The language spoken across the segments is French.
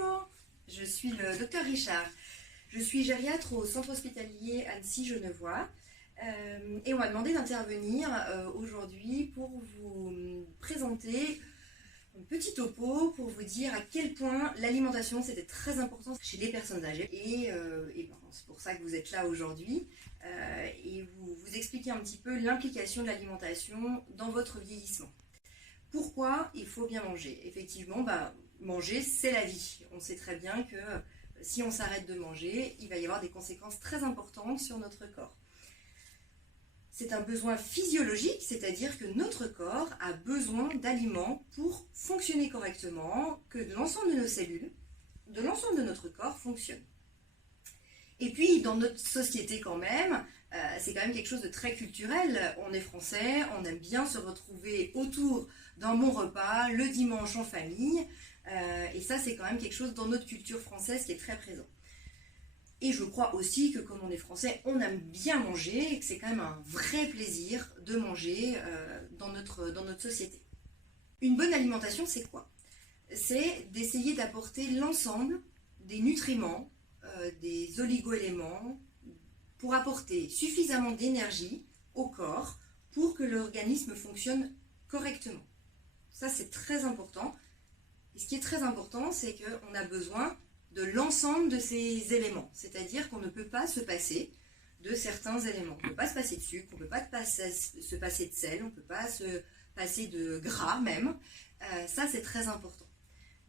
Bonjour, je suis le docteur Richard. Je suis gériatre au centre hospitalier Annecy-Genevois et on m'a demandé d'intervenir aujourd'hui pour vous présenter un petit topo pour vous dire à quel point l'alimentation c'était très important chez les personnes âgées et c'est pour ça que vous êtes là aujourd'hui et vous expliquer un petit peu l'implication de l'alimentation dans votre vieillissement. Pourquoi il faut bien manger? Effectivement, manger, c'est la vie. On sait très bien que si on s'arrête de manger, il va y avoir des conséquences très importantes sur notre corps. C'est un besoin physiologique, c'est-à-dire que notre corps a besoin d'aliments pour fonctionner correctement, que l'ensemble de nos cellules, de l'ensemble de notre corps fonctionne. Et puis, dans notre société quand même, c'est quand même quelque chose de très culturel. On est français, on aime bien se retrouver autour d'un bon repas, le dimanche en famille. Et ça, c'est quand même quelque chose dans notre culture française qui est très présent. Et je crois aussi que comme on est français, on aime bien manger et que c'est quand même un vrai plaisir de manger dans notre société. Une bonne alimentation, c'est quoi? C'est d'essayer d'apporter l'ensemble des nutriments, des oligo-éléments, pour apporter suffisamment d'énergie au corps pour que l'organisme fonctionne correctement. Ça, c'est très important. Et ce qui est très important, c'est qu'on a besoin de l'ensemble de ces éléments. C'est-à-dire qu'on ne peut pas se passer de certains éléments. On ne peut pas se passer de sucre, on ne peut pas se passer de sel, on ne peut pas se passer de gras même. Ça, c'est très important.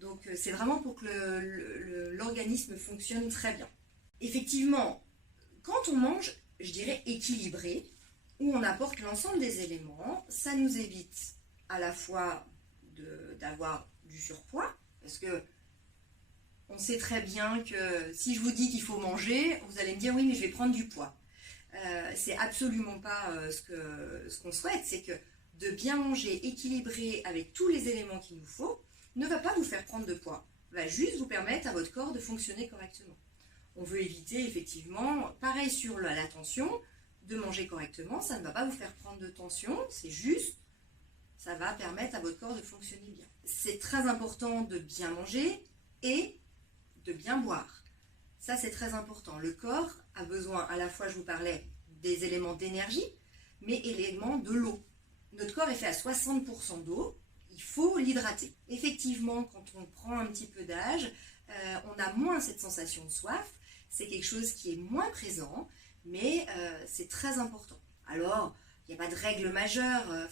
Donc, c'est vraiment pour que l'organisme fonctionne très bien. Effectivement, quand on mange, je dirais équilibré, où on apporte l'ensemble des éléments, ça nous évite à la fois d'avoir du surpoids, parce que on sait très bien que si je vous dis qu'il faut manger, vous allez me dire oui mais je vais prendre du poids. C'est absolument pas ce qu'on souhaite, c'est que de bien manger équilibré avec tous les éléments qu'il nous faut ne va pas vous faire prendre de poids, va juste vous permettre à votre corps de fonctionner correctement. On veut éviter effectivement, pareil sur la tension, de manger correctement, ça ne va pas vous faire prendre de tension, c'est juste, ça va permettre à votre corps de fonctionner bien. C'est très important de bien manger et de bien boire. Ça, c'est très important. Le corps a besoin, à la fois, je vous parlais, des éléments d'énergie, mais également de l'eau. Notre corps est fait à 60% d'eau, il faut l'hydrater. Effectivement, quand on prend un petit peu d'âge, on a moins cette sensation de soif, c'est quelque chose qui est moins présent, mais c'est très important. Alors, il n'y a pas de règle majeure,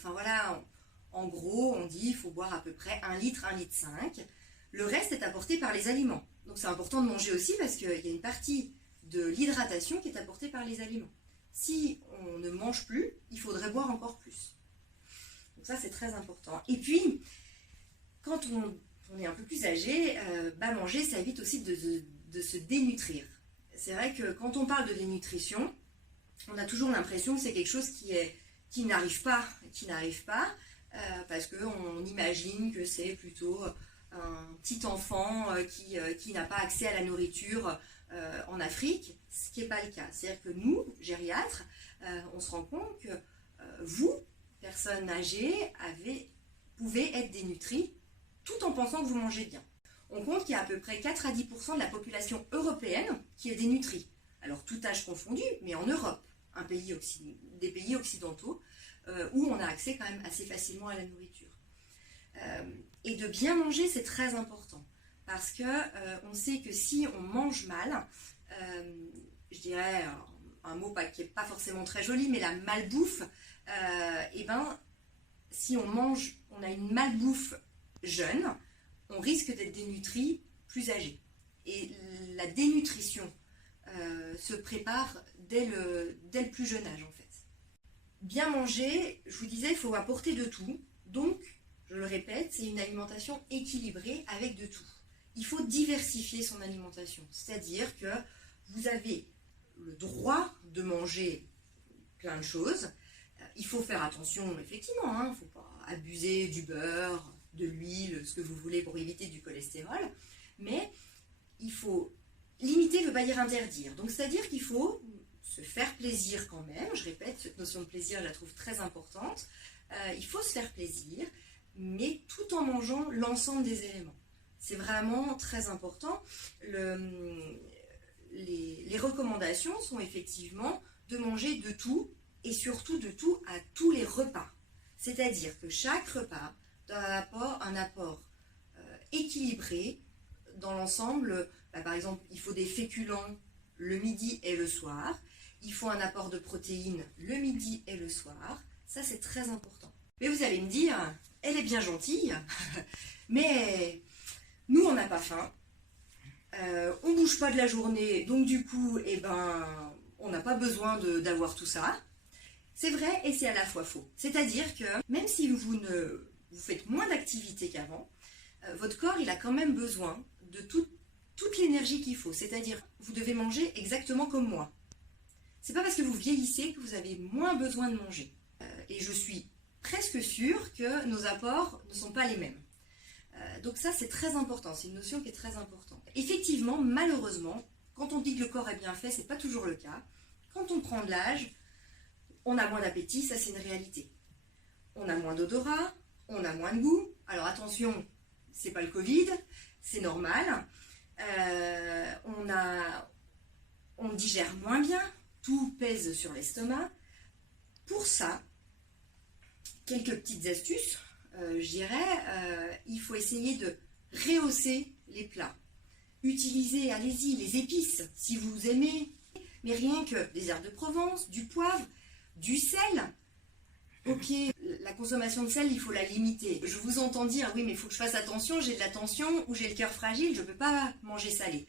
en gros, on dit qu'il faut boire à peu près 1 litre, 1,5 litre. Le reste est apporté par les aliments. Donc c'est important de manger aussi parce qu'il y a une partie de l'hydratation qui est apportée par les aliments. Si on ne mange plus, il faudrait boire encore plus. Donc ça, c'est très important. Et puis, quand on est un peu plus âgé, manger, ça évite aussi de se dénutrir. C'est vrai que quand on parle de dénutrition, on a toujours l'impression que c'est quelque chose qui n'arrive pas, parce qu'on imagine que c'est plutôt un petit enfant qui n'a pas accès à la nourriture en Afrique, ce qui n'est pas le cas. C'est-à-dire que nous, gériatres, on se rend compte que vous, personnes âgées, pouvez être dénutries tout en pensant que vous mangez bien. On compte qu'il y a à peu près 4 à 10% de la population européenne qui est dénutrie. Alors tout âge confondu, mais en Europe, des pays occidentaux, où on a accès quand même assez facilement à la nourriture. Et de bien manger, c'est très important, parce que on sait que si on mange mal, je dirais un mot qui n'est pas forcément très joli, mais la malbouffe, si on a une malbouffe jeune, on risque d'être dénutri plus âgé. Et la dénutrition se prépare dès le plus jeune âge en fait. Bien manger, je vous disais, il faut apporter de tout, donc je le répète, c'est une alimentation équilibrée avec de tout. Il faut diversifier son alimentation, c'est-à-dire que vous avez le droit de manger plein de choses. Il faut faire attention, effectivement, il ne faut pas abuser du beurre, de l'huile, ce que vous voulez pour éviter du cholestérol, mais il faut limiter, ne veut pas dire interdire. Donc c'est-à-dire qu'il faut se faire plaisir quand même, je répète, cette notion de plaisir, je la trouve très importante. Il faut se faire plaisir, mais tout en mangeant l'ensemble des éléments. C'est vraiment très important. Les recommandations sont effectivement de manger de tout et surtout de tout à tous les repas. C'est-à-dire que chaque repas doit avoir un apport équilibré dans l'ensemble. Par exemple, il faut des féculents le midi et le soir. Il faut un apport de protéines le midi et le soir. Ça, c'est très important. Mais vous allez me dire, elle est bien gentille, mais nous, on n'a pas faim. On ne bouge pas de la journée, donc du coup, on n'a pas besoin d'avoir tout ça. C'est vrai et c'est à la fois faux. C'est-à-dire que même si vous faites moins d'activité qu'avant, votre corps, il a quand même besoin de toute l'énergie qu'il faut. C'est-à-dire, vous devez manger exactement comme moi. C'est pas parce que vous vieillissez que vous avez moins besoin de manger. Et je suis presque sûre que nos apports ne sont pas les mêmes. Donc ça, c'est très important. C'est une notion qui est très importante. Effectivement, malheureusement, quand on dit que le corps est bien fait, c'est pas toujours le cas. Quand on prend de l'âge, on a moins d'appétit, ça c'est une réalité. On a moins d'odorat, on a moins de goût. Alors attention, c'est pas le Covid, c'est normal. On digère moins bien, tout pèse sur l'estomac. Pour ça, quelques petites astuces, je dirais, il faut essayer de rehausser les plats. Utilisez, allez-y, les épices, si vous aimez, mais rien que des herbes de Provence, du poivre, du sel. Ok, la consommation de sel, il faut la limiter. Je vous entends dire, oui, mais il faut que je fasse attention, j'ai de la tension ou j'ai le cœur fragile, je ne peux pas manger salé.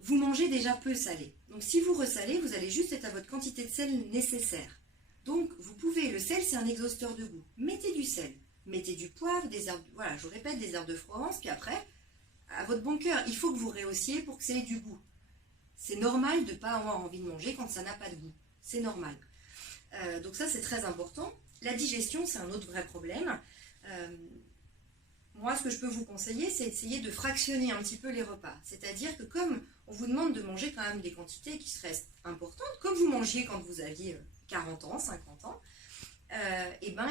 Vous mangez déjà peu salé. Donc si vous ressalez, vous allez juste être à votre quantité de sel nécessaire. Donc vous pouvez, le sel c'est un exhausteur de goût. Mettez du sel, mettez du poivre, des herbes, voilà, je vous répète, des herbes de Provence, puis après, à votre bon cœur, il faut que vous rehaussiez pour que ça ait du goût. C'est normal de ne pas avoir envie de manger quand ça n'a pas de goût. C'est normal. Donc ça c'est très important. La digestion c'est un autre vrai problème. Moi ce que je peux vous conseiller c'est essayer de fractionner un petit peu les repas. C'est-à-dire que comme on vous demande de manger quand même des quantités qui seraient importantes, comme vous mangiez quand vous aviez 40 ans, 50 ans,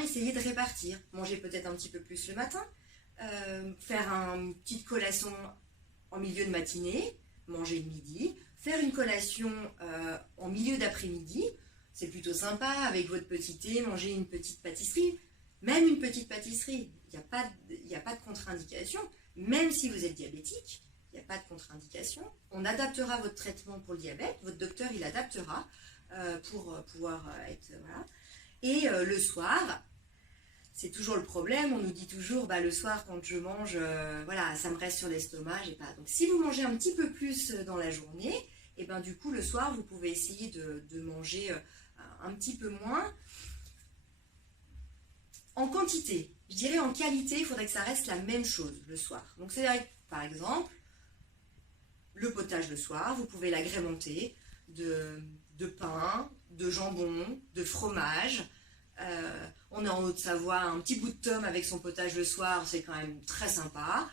essayez de répartir. Manger peut-être un petit peu plus le matin, faire une petite collation en milieu de matinée, manger le midi, faire une collation en milieu d'après-midi. C'est plutôt sympa, avec votre petit thé, manger une petite pâtisserie. Même une petite pâtisserie, il n'y a pas de contre-indication. Même si vous êtes diabétique, il n'y a pas de contre-indication. On adaptera votre traitement pour le diabète. Votre docteur, il adaptera pour pouvoir être... Voilà. Et le soir, c'est toujours le problème. On nous dit toujours, le soir, quand je mange, ça me reste sur l'estomac. J'ai pas. Donc si vous mangez un petit peu plus dans la journée, et du coup, le soir, vous pouvez essayer de manger un petit peu moins. En quantité, je dirais en qualité, il faudrait que ça reste la même chose le soir. Donc c'est vrai, par exemple, le potage le soir, vous pouvez l'agrémenter de pain, de jambon, de fromage. On est en Haute-Savoie, un petit bout de tome avec son potage le soir, c'est quand même très sympa.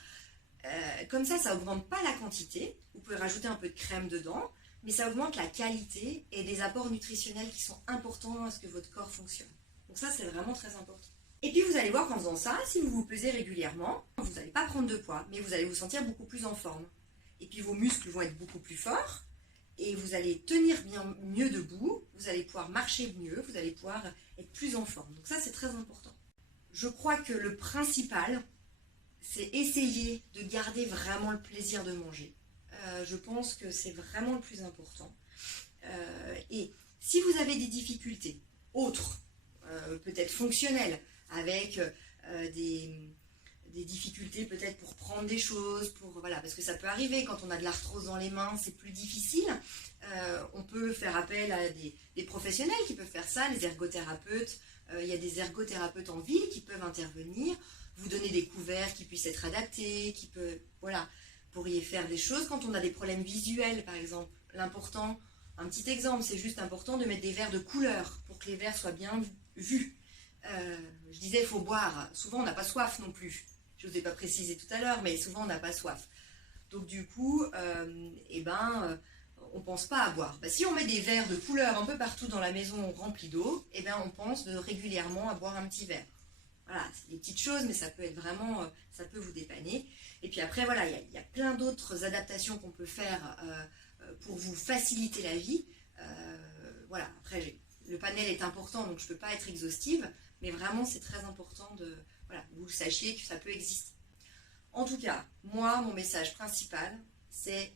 Comme ça augmente pas la quantité. Vous pouvez rajouter un peu de crème dedans, mais ça augmente la qualité et des apports nutritionnels qui sont importants à ce que votre corps fonctionne. Donc ça, c'est vraiment très important. Et puis vous allez voir qu'en faisant ça, si vous vous pesez régulièrement, vous n'allez pas prendre de poids, mais vous allez vous sentir beaucoup plus en forme. Et puis vos muscles vont être beaucoup plus forts, et vous allez tenir mieux debout, vous allez pouvoir marcher mieux, vous allez pouvoir être plus en forme. Donc ça, c'est très important. Je crois que le principal, c'est essayer de garder vraiment le plaisir de manger. Je pense que c'est vraiment le plus important. Et si vous avez des difficultés autres, peut-être fonctionnelles, avec des difficultés peut-être pour prendre des choses, parce que ça peut arriver quand on a de l'arthrose dans les mains, c'est plus difficile. On peut faire appel à des professionnels qui peuvent faire ça, les ergothérapeutes. Il y a des ergothérapeutes en ville qui peuvent intervenir, vous donner des couverts qui puissent être adaptés, pourriez faire des choses quand on a des problèmes visuels, par exemple. L'important, un petit exemple, c'est juste important de mettre des verres de couleur pour que les verres soient bien vus. Je disais, il faut boire. Souvent, on n'a pas soif non plus. Je ne vous ai pas précisé tout à l'heure, mais souvent, on n'a pas soif. Donc, du coup, on ne pense pas à boire. Si on met des verres de couleur un peu partout dans la maison remplis d'eau, on pense régulièrement à boire un petit verre. Voilà, c'est des petites choses, mais ça peut être vraiment, ça peut vous dépanner. Et Et puis après, voilà, il y a plein d'autres adaptations qu'on peut faire pour vous faciliter la vie. Voilà, après, le panel est important, donc je ne peux pas être exhaustive, mais vraiment, c'est très important voilà, que vous sachiez que ça peut exister. En tout cas, moi, mon message principal, c'est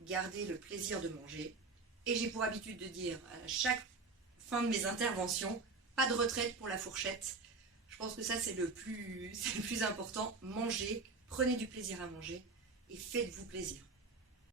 garder le plaisir de manger. Et j'ai pour habitude de dire à chaque fin de mes interventions, pas de retraite pour la fourchette. Je pense que ça, c'est le plus important. Mangez, prenez du plaisir à manger et faites-vous plaisir.